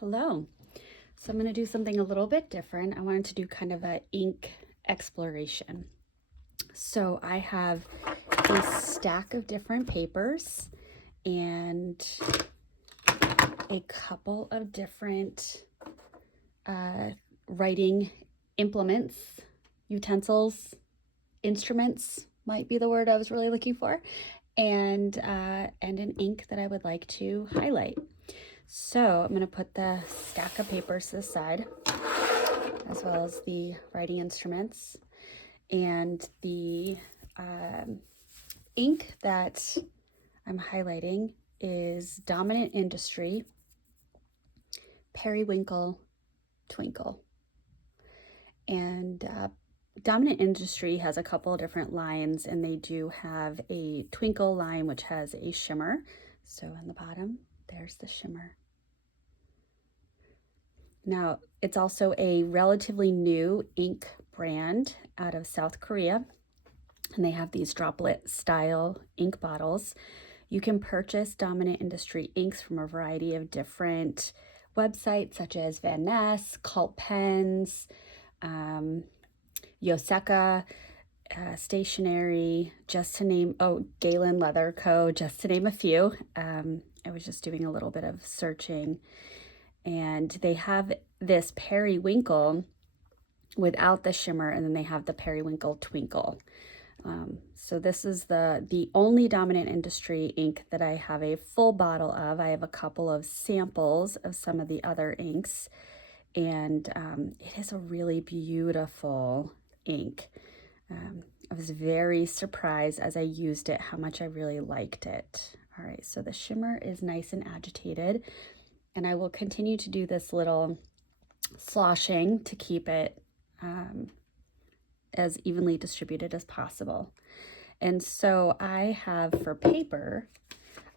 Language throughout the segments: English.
Hello. So I'm going to do something a little bit different. I wanted to do kind of a ink exploration. So I have a stack of different papers and a couple of different writing implements, utensils, instruments might be the word I was really looking for, and an ink that I would like to highlight. So I'm going to put the stack of papers to the side, as well as the writing instruments, and the ink that I'm highlighting is Dominant Industry Periwinkle Twinkle. And Dominant Industry has a couple of different lines, and they do have a Twinkle line which has a shimmer. So on the bottom, there's the shimmer. Now, it's also a relatively new ink brand out of South Korea, and they have these droplet style ink bottles. You can purchase Dominant Industry inks from a variety of different websites such as Van Ness, Cult Pens, Yoseka, Stationery, just to name, Galen Leather Co., just to name a few. I was just doing a little bit of searching, and they have this Periwinkle without the shimmer, and then they have the Periwinkle Twinkle. So this is the only Dominant Industry ink that I have a full bottle of. I have a couple of samples of some of the other inks, and it is a really beautiful ink. I was very surprised as I used it how much I really liked it. All right, so the shimmer is nice and agitated, and I will continue to do this little sloshing to keep it as evenly distributed as possible. And so I have, for paper,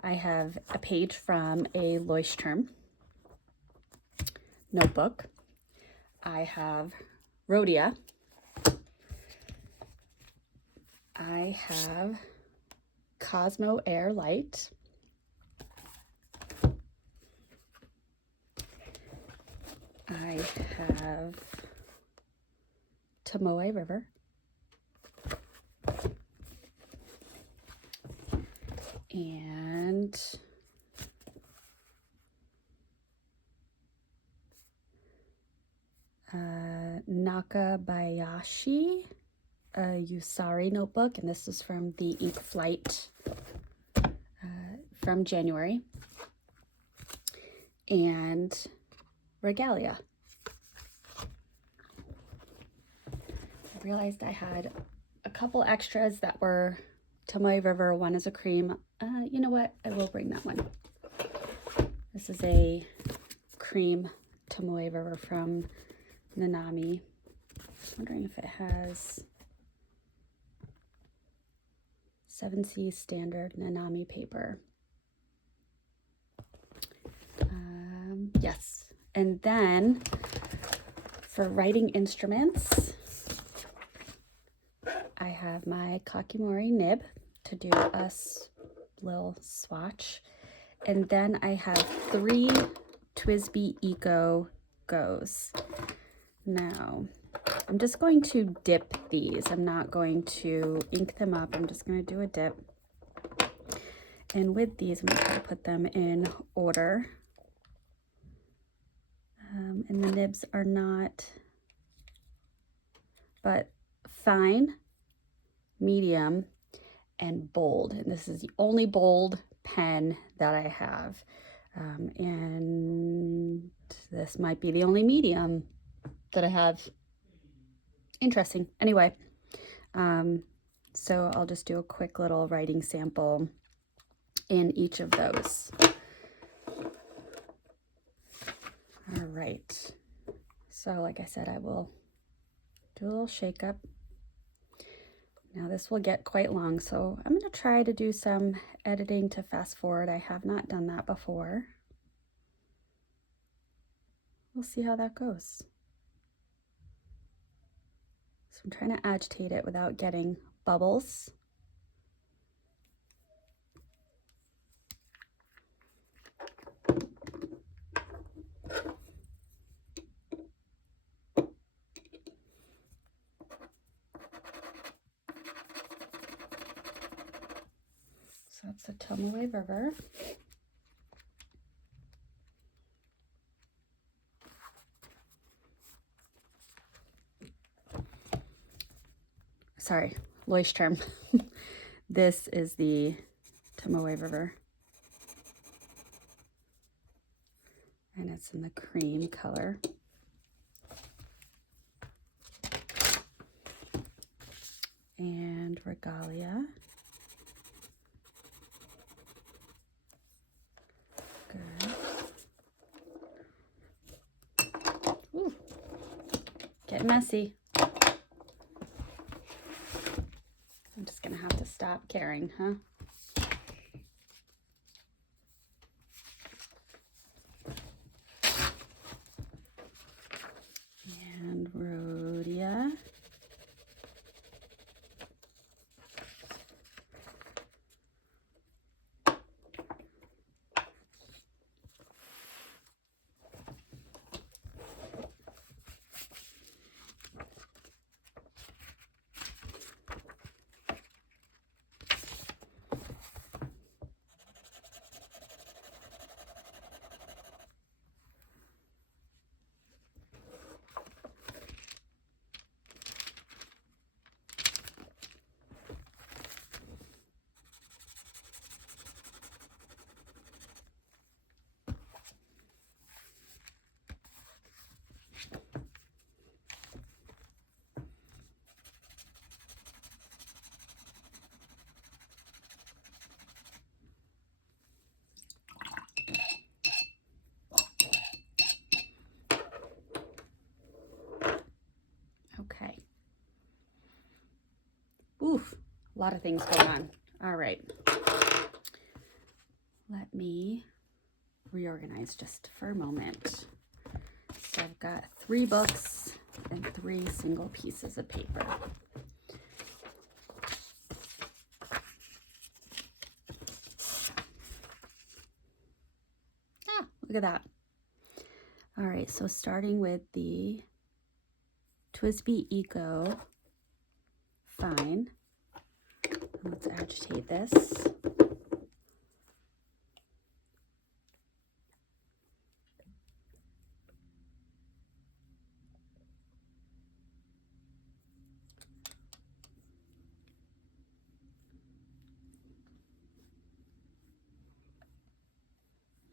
I have a page from a Leuchtturm notebook. I have Rhodia. I have Cosmo Air Light. I have Tomoe River. And Nakabayashi, a Usari notebook, and this is from the Ink Flight from January. And Regalia. I realized I had a couple extras that were Tomoe River. One is a cream. You know what? I will bring that one. This is a cream Tomoe River from Nanami. Just wondering if it has 7C standard Nanami paper. Yes. And then for writing instruments, I have my Kakimori nib to do a little swatch. And then I have 3 TWSBI Eco Goes. Now, I'm just going to dip these. I'm not going to ink them up. I'm just going to do a dip. And with these, I'm going to try to put them in order. And the nibs are not, but fine, medium, and bold. And this is the only bold pen that I have. And this might be the only medium that I have. Interesting. Anyway, so I'll just do a quick little writing sample in each of those. All right. So like I said, I will do a little shake up. Now this will get quite long, so I'm going to try to do some editing to fast forward. I have not done that before. We'll see how that goes. So I'm trying to agitate it without getting bubbles. So Tomoe River. Sorry, Leuchtturm. This is the Tomoe River. And it's in the cream color. And Regalia. Good. Ooh, getting messy. I'm just gonna have to stop caring, huh? And Rhodia. Okay. Oof, a lot of things going on. All right. Let me reorganize just for a moment. So I've got 3 books and 3 single pieces of paper. Ah, look at that. All right, so starting with the TWSBI Eco Fine. Let's agitate this.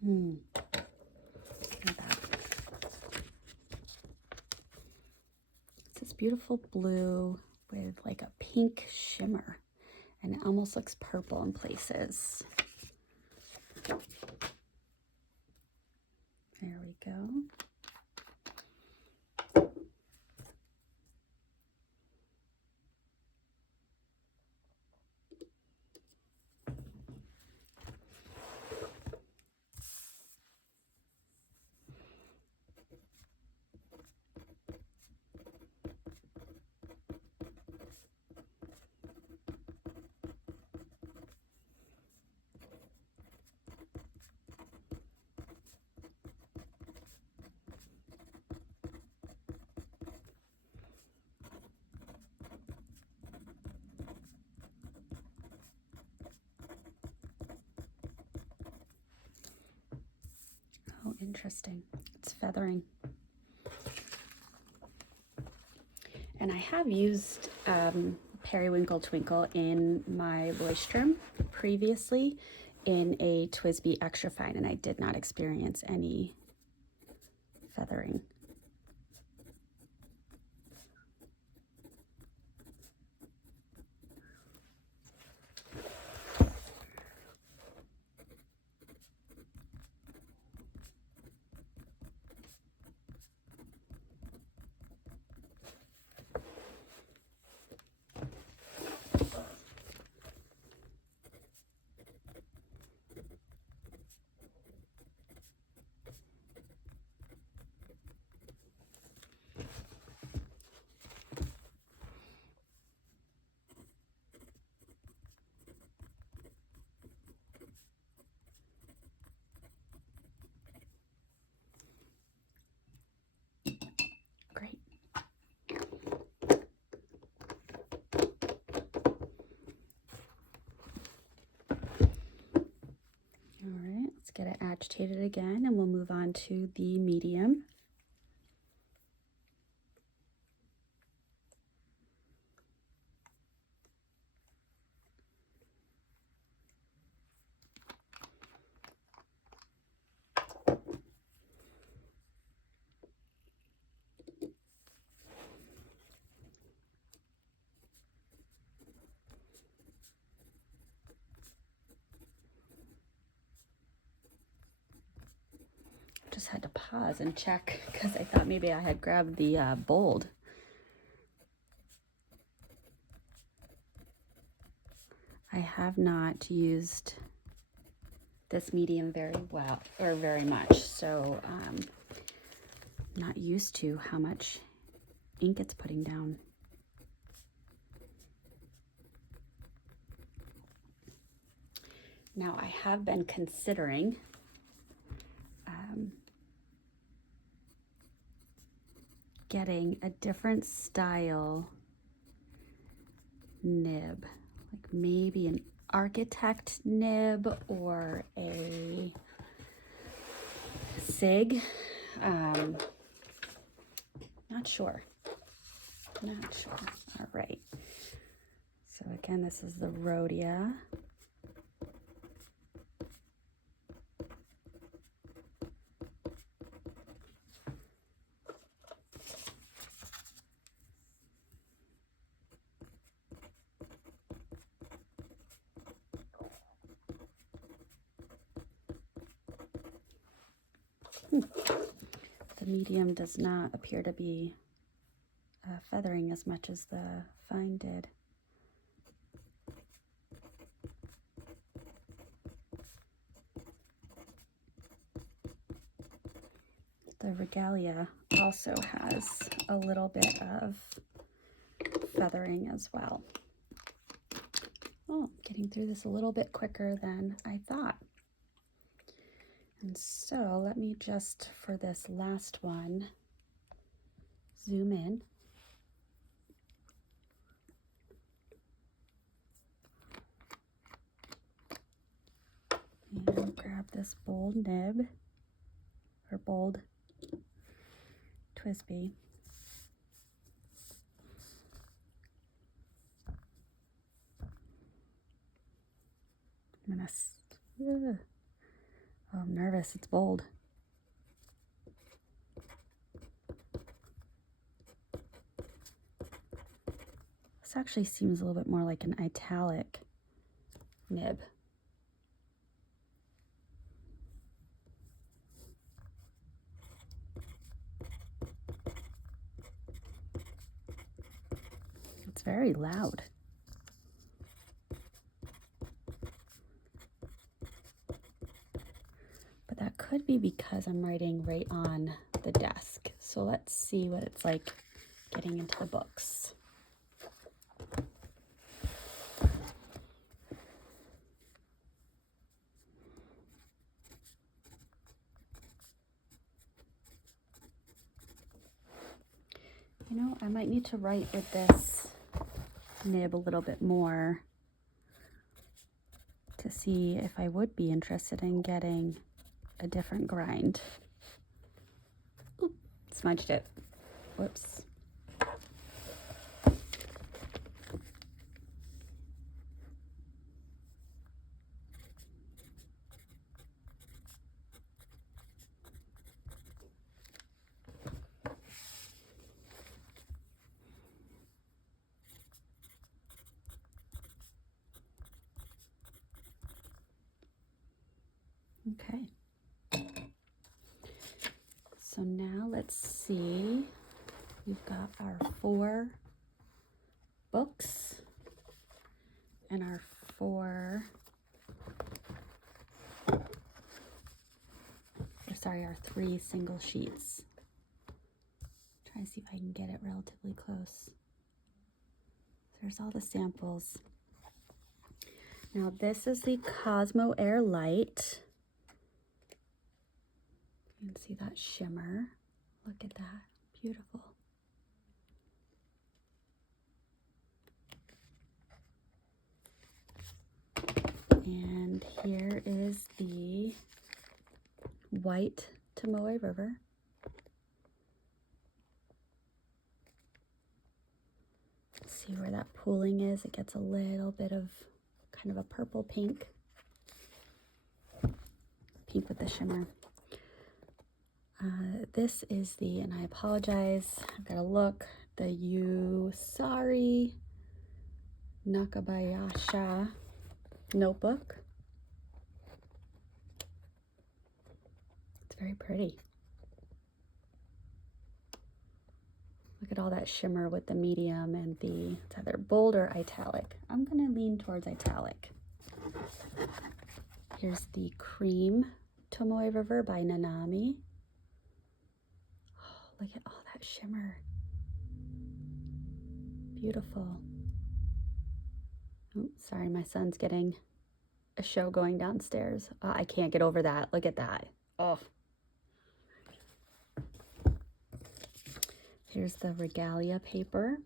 Look at that. It's this beautiful blue with like a pink shimmer, and it almost looks purple in places. There we go. Oh, interesting. It's feathering. And I have used Periwinkle Twinkle in my Leuchtturm previously in a TWSBI Extra Fine, and I did not experience any feathering. Let's get it agitated again, and we'll move on to the medium. Just had to pause and check because I thought maybe I had grabbed the bold. I have not used this medium very well or very much, so I'm not used to how much ink it's putting down. Now I have been considering getting a different style nib, like maybe an architect nib or a SIG. Not sure. All right. So again, this is the Rhodia. The medium does not appear to be feathering as much as the fine did. The Regalia also has a little bit of feathering as well. Oh, getting through this a little bit quicker than I thought. And so let me just, for this last one, zoom in. And grab this bold nib, or bold Twisby. I'm nervous, it's bold. This actually seems a little bit more like an italic nib. It's very loud. But that could be because I'm writing right on the desk. So let's see what it's like getting into the books. You know, I might need to write with this nib a little bit more to see if I would be interested in getting a different grind. Oop, smudged it. Whoops. Okay. So now let's see. We've got our 4 books and our 4, our 3 single sheets. Try to see if I can get it relatively close. There's all the samples. Now this is the Cosmo Air Light. You can see that shimmer. Look at that, beautiful. And here is the white Tomoe River. See where that pooling is? It gets a little bit of kind of a purple pink. Pink with the shimmer. This is the, and I apologize, I've got to look, the Yusari Nakabayasha notebook. It's very pretty. Look at all that shimmer with the medium and the, it's either bold or italic. I'm going to lean towards italic. Here's the cream Tomoe River by Nanami. Oh, look at all that shimmer. Beautiful. Oh, sorry, my son's getting a show going downstairs. I can't get over that. Look at that. Oh. Here's the Regalia paper.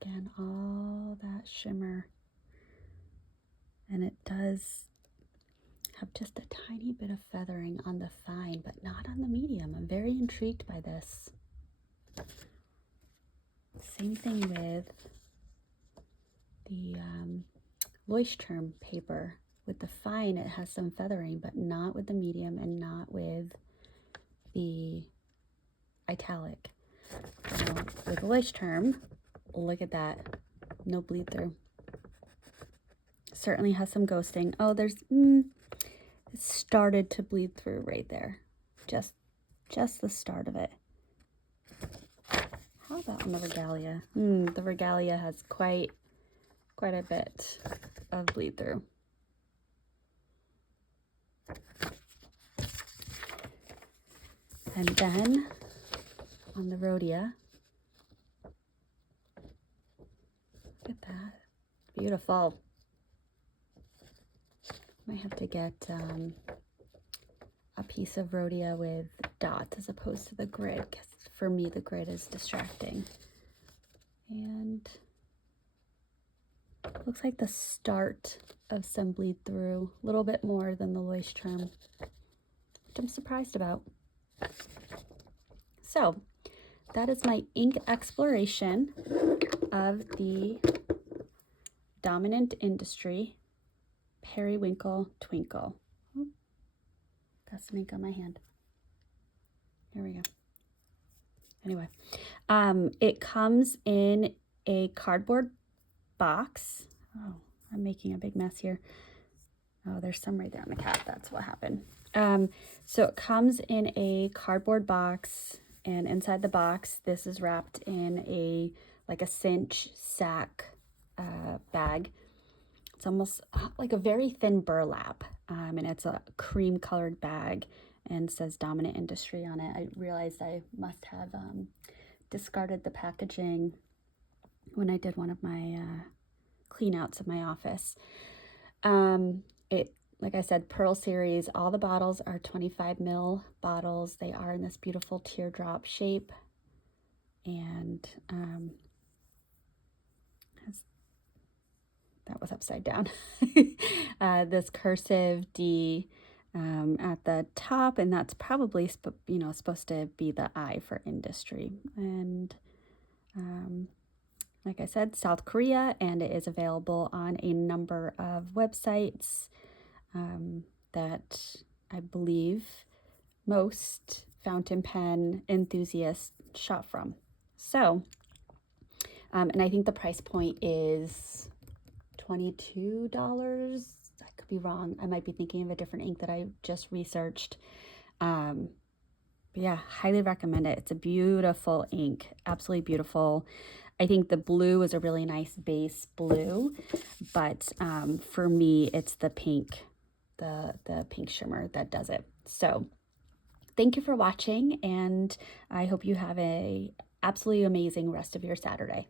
Again, all that shimmer. And it does have just a tiny bit of feathering on the fine, but not on the medium. I'm very intrigued by this. Same thing with the Leuchtturm paper. With the fine, it has some feathering, but not with the medium and not with the italic. Now, with Leuchtturm, look at that. No bleed through. Certainly has some ghosting. Oh, there's, it started to bleed through right there. Just the start of it. How about on the Regalia? The Regalia has quite a bit of bleed through. And then on the Rhodia, look at that, beautiful. Might have to get a piece of Rhodia with dots as opposed to the grid, because for me the grid is distracting. And looks like the start of some bleed through, a little bit more than the Leuchtturm, which I'm surprised about. So that is my ink exploration of the Dominant Industry Periwinkle Twinkle. Ooh, got some ink on my hand. Here we go. Anyway, it comes in a cardboard box. Oh, I'm making a big mess here. Oh, there's some right there on the cat. That's what happened. So it comes in a cardboard box, and inside the box, this is wrapped in like a cinch sack bag. It's almost like a very thin burlap, and it's a cream colored bag and says Dominant Industry on it. I realized I must have discarded the packaging when I did one of my clean outs of my office. Like I said, Pearl Series, all the bottles are 25 ml bottles. They are in this beautiful teardrop shape. And that was upside down. This cursive D at the top, and that's probably supposed to be the I for industry. And like I said, South Korea, and it is available on a number of websites that I believe most fountain pen enthusiasts shop from. So, and I think the price point is $22. I could be wrong. I might be thinking of a different ink that I just researched. But yeah, highly recommend it. It's a beautiful ink, absolutely beautiful. I think the blue is a really nice base blue, but for me, it's the pink, the pink shimmer that does it. So thank you for watching, and I hope you have a absolutely amazing rest of your Saturday.